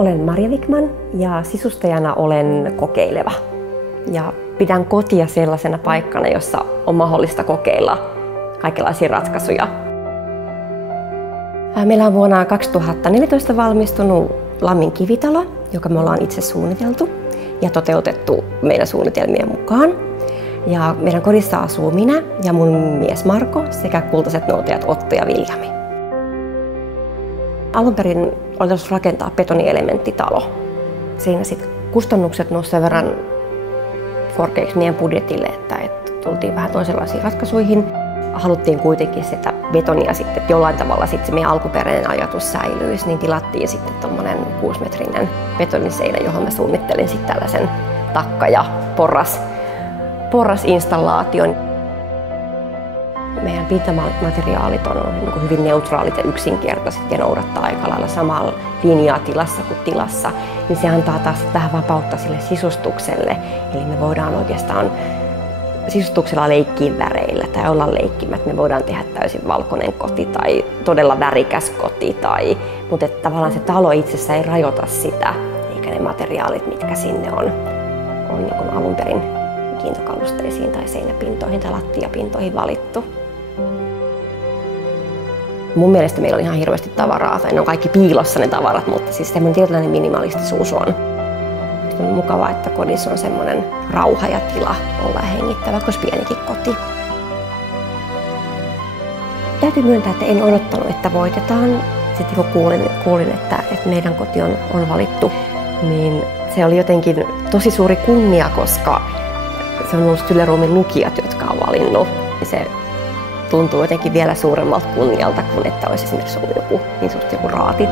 olen Marja Wickman ja sisustajana olen kokeileva. Ja pidän kotia sellaisena paikkana, jossa on mahdollista kokeilla kaikenlaisia ratkaisuja. Meillä on vuonna 2014 valmistunut Lammin kivitalo, joka me ollaan itse suunniteltu ja toteutettu meidän suunnitelmien mukaan. Ja meidän kodissa asuu minä ja mun mies Marko sekä kultaiset noutajat Otto ja Viljami. Alun perin oli tarkoitus rakentaa betonielementtitalo. Siinä sitten kustannukset nousivat sen verran korkeiksi meidän budjetille, että tultiin vähän toisenlaisiin ratkaisuihin. Haluttiin kuitenkin sitä betonia sitten, että jollain tavalla sitten se meidän alkuperäinen ajatus säilyisi, niin tilattiin sitten tommonen 6-metrinen betoniseinä, johon mä suunnittelin sitten tällaisen takka- ja porrasinstallaation. Meidän pintamateriaalit on hyvin neutraalit ja yksinkertaiset ja noudattaa aika lailla samalla linjaa tilassa kuin tilassa, niin se antaa taas vähän vapautta sille sisustukselle. Eli me voidaan oikeastaan sisustuksella leikkiä väreillä tai olla leikkimät. Me voidaan tehdä täysin valkoinen koti tai todella värikäs koti, mutta tavallaan se talo itsessään ei rajoita sitä, eikä ne materiaalit, mitkä sinne on niin kuin alun perin kiintokalusteisiin tai seinäpintoihin tai lattiapintoihin valittu. Mun mielestä meillä on ihan hirveästi tavaraa, tai ne on kaikki piilossa ne tavarat, mutta siis semmoinen tietynlainen minimalistisuus on. On mukavaa, että kodissa on semmoinen rauha ja tila olla hengittävä, vaikka olisi pienikin koti. Täytyy myöntää, että en odottanut, että voitetaan. Sitten kun kuulin että meidän koti on valittu, niin se oli jotenkin tosi suuri kunnia, koska se on ollut Yle-Roomin lukijat, jotka on valinnut. Se tuntuu jotenkin vielä suuremmalta kunnialta kuin että olisi esimerkiksi ollut joku raati.